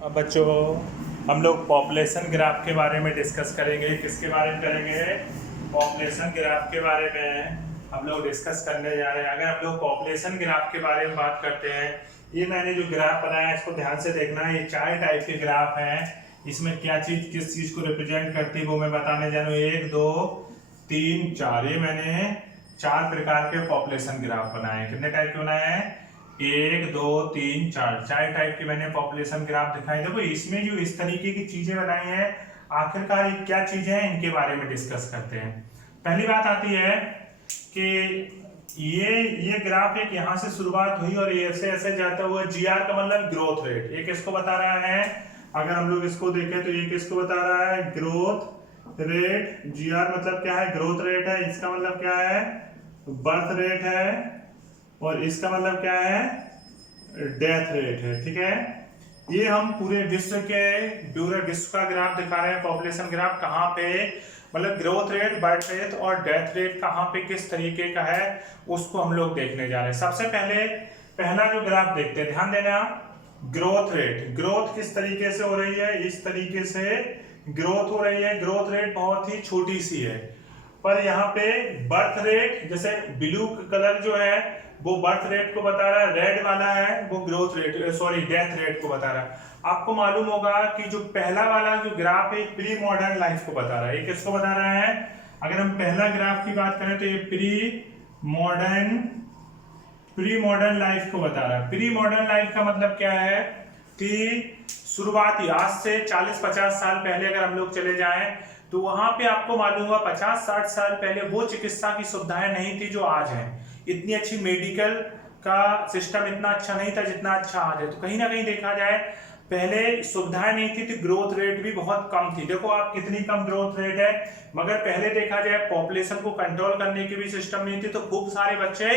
अब बच्चों हम लोग पॉपुलेशन ग्राफ के बारे में डिस्कस करेंगे। किसके बारे में करेंगे? पॉपुलेशन ग्राफ के बारे में हम लोग डिस्कस करने जा रहे हैं। अगर हम लोग पॉपुलेशन ग्राफ के बारे में बात करते हैं, ये मैंने जो ग्राफ बनाया है इसको ध्यान से देखना है। ये 4 टाइप के ग्राफ हैं। इसमें क्या चीज किस चीज को रिप्रेजेंट करती है वो मैं बताने जा रहा हूँ। 1 2 3 4, ये मैंने 4 प्रकार के पॉपुलेशन ग्राफ बनाए हैं। कितने टाइप के बनाए हैं? 1 2 3 4, 4 टाइप के मैंने पॉपुलेशन ग्राफ दिखाई। देखो इसमें जो इस तरीके की चीजें बनाई हैं, आखिरकार ये क्या चीजें हैं इनके बारे में डिस्कस करते हैं। पहली बात आती है कि ये ग्राफ एक यहाँ से शुरुआत हुई और ये ऐसे ऐसे जाता हुआ, जीआर का मतलब ग्रोथ रेट, ये किसको बता रहा है? अगर हम लोग इसको देखें तो ये किसको बता रहा है? Growth rate. जीआर मतलब क्या है? ग्रोथ रेट है। इसका मतलब क्या है? बर्थ रेट है। और इसका मतलब क्या है? डेथ रेट है। ठीक है, ये हम पूरे विश्व का ग्राफ दिखा रहे हैं। पॉपुलेशन ग्राफ कहाँ पे, मतलब ग्रोथ रेट, बर्थ रेट और डेथ रेट कहाँ पे किस तरीके का है उसको हम लोग देखने जा रहे हैं। सबसे पहले पहला जो ग्राफ देखते हैं, ध्यान देना। ग्रोथ रेट, ग्रोथ किस तरीके से हो रही है? इस तरीके से ग्रोथ हो रही है। ग्रोथ रेट बहुत ही छोटी सी है। पर यहाँ पे बर्थ रेट, जैसे ब्लू कलर जो है वो बर्थ रेट को बता रहा है, रेड वाला है वो growth rate, sorry death rate को बता रहा है। आपको मालूम होगा कि जो पहला वाला जो ग्राफ है प्री मॉडर्न लाइफ को बता रहा है। ये किसको बता रहा है? अगर हम पहला ग्राफ की बात करें तो ये प्री मॉडर्न लाइफ को बता रहा है। प्री मॉडर्न लाइफ का मतलब क्या है कि शुरुआती, आज से 40-50 साल पहले अगर हम लोग चले जाएं तो वहां पे आपको मालूम हुआ 50-60 साल पहले वो चिकित्सा की सुविधाएं नहीं थी जो आज है। इतनी अच्छी मेडिकल का सिस्टम इतना अच्छा नहीं था जितना अच्छा आज है। तो कहीं ना कहीं देखा जाए पहले सुविधाएं नहीं थी तो ग्रोथ रेट भी बहुत कम थी। देखो आप कितनी कम ग्रोथ रेट है। मगर पहले देखा जाए पॉपुलेशन को कंट्रोल करने की भी सिस्टम नहीं थी, तो खूब सारे बच्चे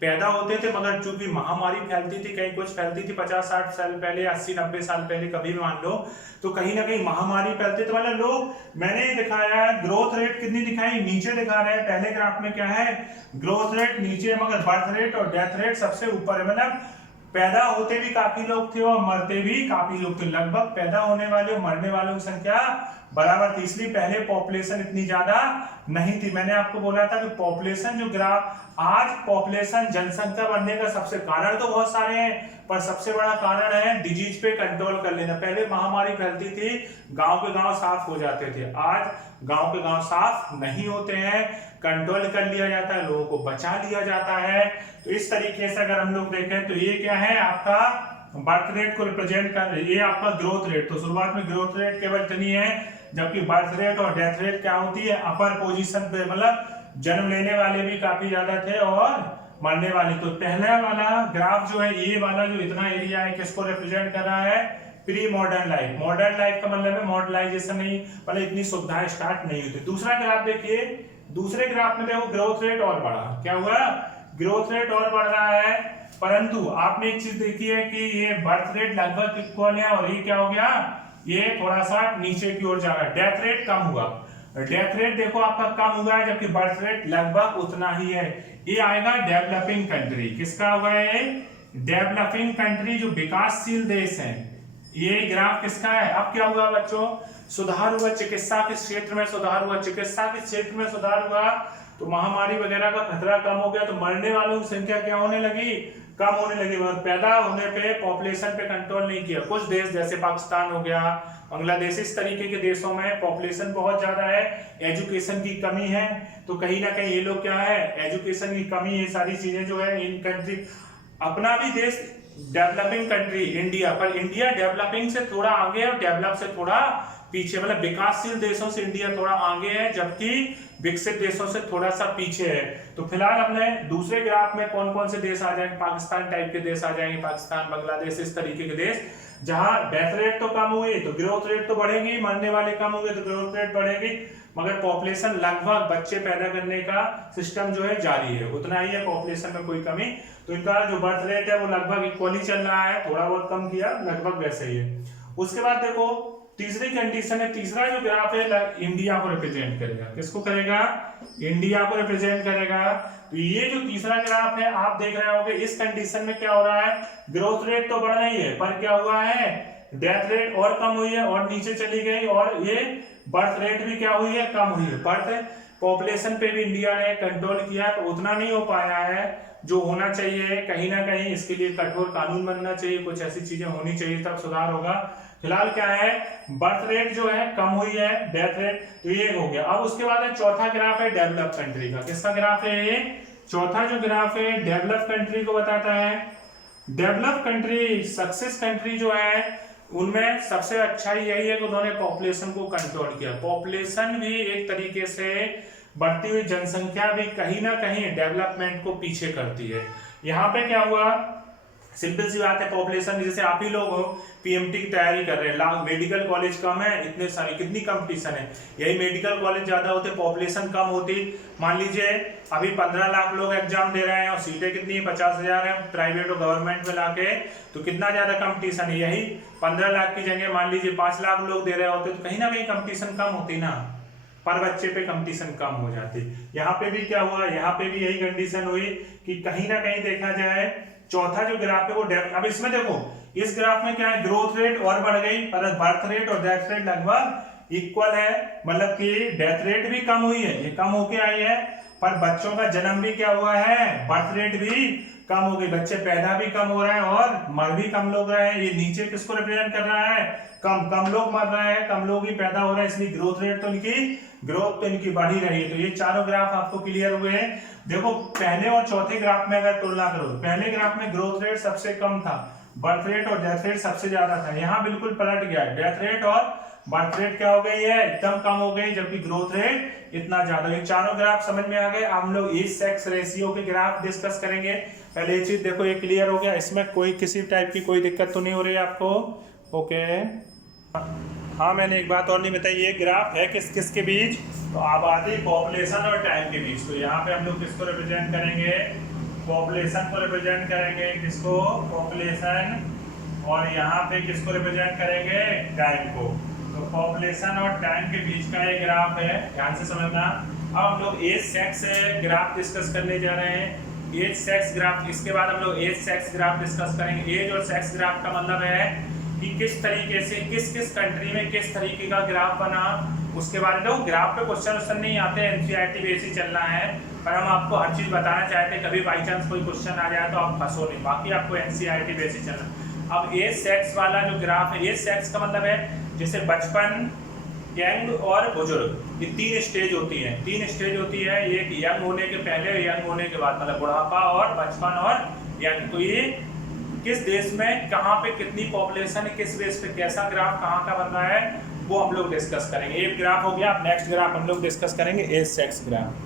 पैदा होते थे। मगर चूंकि महामारी फैलती थी, कहीं कुछ फैलती थी 50-60 साल पहले, 80-90 साल पहले कभी भी मान लो, तो कहीं ना कहीं महामारी फैलती थी। मतलब लोग, मैंने दिखाया है ग्रोथ रेट कितनी दिखाई, नीचे दिखा रहे हैं। पहले ग्राफ में क्या है? ग्रोथ रेट नीचे, मगर बर्थ रेट और डेथ रेट सबसे ऊपर है। मतलब पैदा होते भी काफी लोग थे और मरते भी काफी लोग थे। लगभग पैदा होने वाले और मरने वालों की संख्या बराबर थी। इसलिए पहले पॉपुलेशन इतनी ज्यादा नहीं थी। मैंने आपको बोला था कि पॉपुलेशन जो ग्राफ, आज पॉपुलेशन, जनसंख्या बढ़ने का सबसे कारण तो बहुत सारे हैं, पर सबसे बड़ा कारण है डिजीज पे कंट्रोल कर लेना। पहले महामारी फैलती थी, गांव के गांव साफ हो जाते थे। आज गांव के गांव साफ नहीं होते हैं, कंट्रोल कर लिया जाता है, लोगों को बचा लिया जाता है। तो इस तरीके से अगर हम लोग देखें तो ये क्या है? आपका बर्थ रेट को रिप्रेजेंट कर, ये आपका ग्रोथ रेट। तो शुरुआत में ग्रोथ रेट केवल इतनी है, जबकि बर्थ रेट और डेथ रेट क्या होती है? अपर पोजीशन पे, मतलब जन्म लेने वाले भी काफी ज्यादा थे और मरने वाले। तो पहला वाला ग्राफ जो है, ये वाला जो इतना एरिया है, किसको रिप्रेजेंट कर रहा है? Pre modern life. Modern life का मतलब है मॉडर्नाइजेशन नहीं, मतलब इतनी सुविधाएं स्टार्ट नहीं हुई थी। दूसरा ग्राफ देखिए, दूसरे ग्राफ में देखो ग्रोथ रेट और बढ़ा। क्या हुआ? ग्रोथ रेट और बढ़ रहा है। परंतु आपने एक चीज देखी है कि ये बर्थ रेट लगभग इक्वल है और ये क्या हो गया? ये थोड़ा सा नीचे की ओर जा रहा है। डेथ रेट कम हुआ। डेथ रेट देखो आपका कम हुआ है, जबकि बर्थ रेट लगभग उतना ही है। ये आएगा डेवलपिंग कंट्री। किसका होगा ये? डेवलपिंग कंट्री, जो विकासशील देश है। ये ग्राफ किसका है? अब क्या हुआ बच्चों? सुधार हुआ, चिकित्सा के क्षेत्र में सुधार हुआ। चिकित्सा के क्षेत्र में सुधार हुआ तो महामारी वगैरह का खतरा कम हो गया, तो मरने वालों की संख्या क्या होने लगी? कम होने लगी। पैदा होने पे पॉपुलेशन पे कंट्रोल नहीं किया। कुछ देश जैसे पाकिस्तान हो गया, बांग्लादेश, इस तरीके के देशों में पॉपुलेशन बहुत ज्यादा है, एजुकेशन की कमी है। तो कहीं ना कहीं ये लोग क्या है? एजुकेशन की कमी, ये सारी चीजें जो है इन कंट्री, अपना भी देश डेवलपिंग कंट्री इंडिया, पर इंडिया डेवलपिंग से थोड़ा आगे है और डेवलप से थोड़ा पीछे। मतलब विकासशील देशों से इंडिया थोड़ा आगे है, जबकि विकसित देशों से थोड़ा सा पीछे है। तो फिलहाल हमने दूसरे ग्राफ में कौन कौन से देश आ जाएंगे? पाकिस्तान टाइप के देश आ जाएंगे, पाकिस्तान, बांग्लादेश, इस तरीके के देश, जहां डेथ रेट तो कम हुई तो ग्रोथ रेट तो बढ़ेगी, मरने वाले कम होंगे तो ग्रोथ रेट बढ़ेगी, मगर पॉपुलेशन, लगभग बच्चे पैदा करने का सिस्टम जो है जारी है, उतना ही है, पॉपुलेशन में कोई कमी। तो इनका जो बर्थ रेट है वो लगभग इक्वली चल रहा है, थोड़ा बहुत कम किया, लगभग वैसे ही है। उसके बाद देखो तीसरी कंडीशन है, तीसरा जो ग्राफ है इंडिया को रिप्रेजेंट करेगा। किसको करेगा? इंडिया को रिप्रेजेंट करेगा। तो ये जो तीसरा ग्राफ है आप देख रहे होंगे, इस कंडीशन में क्या हो रहा है? ग्रोथ रेट तो बढ़ रही है, पर क्या हुआ है? डेथ रेट और कम हुई है और नीचे चली गई, और ये बर्थ रेट भी क्या हुई है, कम हुई है। बर्थ पॉपुलेशन पे भी इंडिया ने कंट्रोल किया, तो उतना नहीं हो पाया है जो होना चाहिए। कहीं ना कहीं इसके लिए कठोर कानून बनना चाहिए, कुछ ऐसी चीजें होनी चाहिए, तब सुधार होगा। फिलहाल क्या है, बर्थ रेट जो है कम हुई है, डेथ रेट तो ये हो गया। अब उसके बाद है चौथा ग्राफ है डेवलप कंट्री का। किसका ग्राफ है ये? चौथा जो ग्राफ है डेवलप कंट्री को बताता है। डेवलप कंट्री, सक्सेस कंट्री जो है उनमें सबसे अच्छा यही है कि उन्होंने पॉपुलेशन को कंट्रोल किया। पॉपुलेशन भी एक तरीके से, बढ़ती हुई जनसंख्या भी कहीं ना कहीं डेवलपमेंट को पीछे करती है। यहाँ पे क्या हुआ, सिंपल सी बात है, पॉपुलेशन जैसे आप ही लोग हो पीएमटी की तैयारी कर रहे हैं, मेडिकल कॉलेज कम है, इतने सारे कितनी कंपटीशन है, यही मेडिकल कॉलेज ज्यादा होते पॉपुलेशन कम होती। मान लीजिए अभी 15 लाख लोग एग्जाम दे रहे हैं और सीटें कितनी 50,000 है प्राइवेट और गवर्नमेंट में लाके, तो कितना ज्यादा कंपटीशन है। यही 15 लाख की जगह मान लीजिए 5 लाख लोग दे रहे होते तो कहीं ना कहीं कंपटीशन कम होती ना, पर बच्चे पे कंपटीशन कम हो जाती। यहाँ पे भी क्या हुआ, यहाँ पे भी यही कंडीशन हुई कि कहीं ना कहीं देखा जाए चौथा जो ग्राफ है वो अब इसमें देखो इस ग्राफ में क्या है, ग्रोथ रेट और बढ़ गई, पर बर्थ रेट और डेथ रेट लगभग इक्वल है, मतलब कि डेथ रेट भी कम हुई है, ये कम होके आई है, पर बच्चों का जन्म भी क्या हुआ है, बर्थ रेट भी कम हो गई, बच्चे पैदा भी कम हो रहे हैं और मर भी कम लोग रहे हैं। ये नीचे किसको रिप्रेजेंट कर रहा है, कम लोग मर रहे हैं, कम लोग ही पैदा हो रहे हैं, इसलिए ग्रोथ रेट तो इनकी बढ़ ही रही है। तो ये चारों ग्राफ आपको क्लियर हुए हैं। देखो पहले और चौथे ग्राफ में अगर तुलना करो, पहले ग्राफ में ग्रोथ रेट सबसे कम था, बर्थ रेट और डेथ रेट सबसे ज्यादा था, यहाँ बिल्कुल पलट गया है, डेथ रेट और बर्थ रेट क्या हो गई है, एकदम कम हो गई, जबकि ग्रोथ रेट इतना ज्यादा। ये चारों ग्राफ समझ में आ गए। हम लोग एज सेक्स रेशियो के ग्राफ डिस्कस करेंगे। पहले ये चीज देखो, ये क्लियर हो गया, इसमें कोई किसी टाइप की कोई दिक्कत तो नहीं हो रही है आपको? ओके। हाँ, मैंने एक बात और नहीं बताई, ये ग्राफ है किस किस के बीच, तो आबादी, पॉपुलेशन और टाइम के बीच। तो यहाँ पे हम लोग किसको रिप्रेजेंट करेंगे, पॉपुलेशन को रिप्रेजेंट करेंगे, किसको, पॉपुलेशन, और यहाँ पे किसको रिप्रेजेंट करेंगे, टाइम को। तो पॉपुलेशन और टाइम के बीच का ये ग्राफ है, ध्यान से समझना। अब हम लोग एज सेक्स ग्राफ डिस्कस करने जा रहे हैं, एज सेक्स ग्राफ। इसके बाद हम लोग एज सेक्स ग्राफ डिस्कस करेंगे। एज और सेक्स ग्राफ का मतलब है कि किस तरीके से किस किस कंट्री में किस तरीके का ग्राफ बना, उसके बारे में। ग्राफ पे क्वेश्चन नहीं आते, एनसीईआरटी बेस ही चलना है, पर हम आपको हर चीज बताना चाहते हैं, कभी बाई चांस कोई क्वेश्चन आ जाए तो आप फंसो नहीं, बाकी आपको एनसीईआरटी बेस ही चलना। अब एज सेक्स वाला जो ग्राफ है, एज सेक्स का मतलब है जैसे बचपन, यंग और बुजुर्ग, ये 3 स्टेज होती है, 3 स्टेज होती है, एक यंग होने के पहले, यंग होने के बाद, मतलब बुढ़ापा और बचपन और यंग। तो ये किस देश में कहाँ पे कितनी पॉपुलेशन है, किस बेस पे कैसा ग्राफ कहाँ का बन रहा है, वो हम लोग डिस्कस करेंगे। एक ग्राफ हो गया, अब नेक्स्ट ग्राफ हम लोग डिस्कस करेंगे एज सेक्स ग्राफ।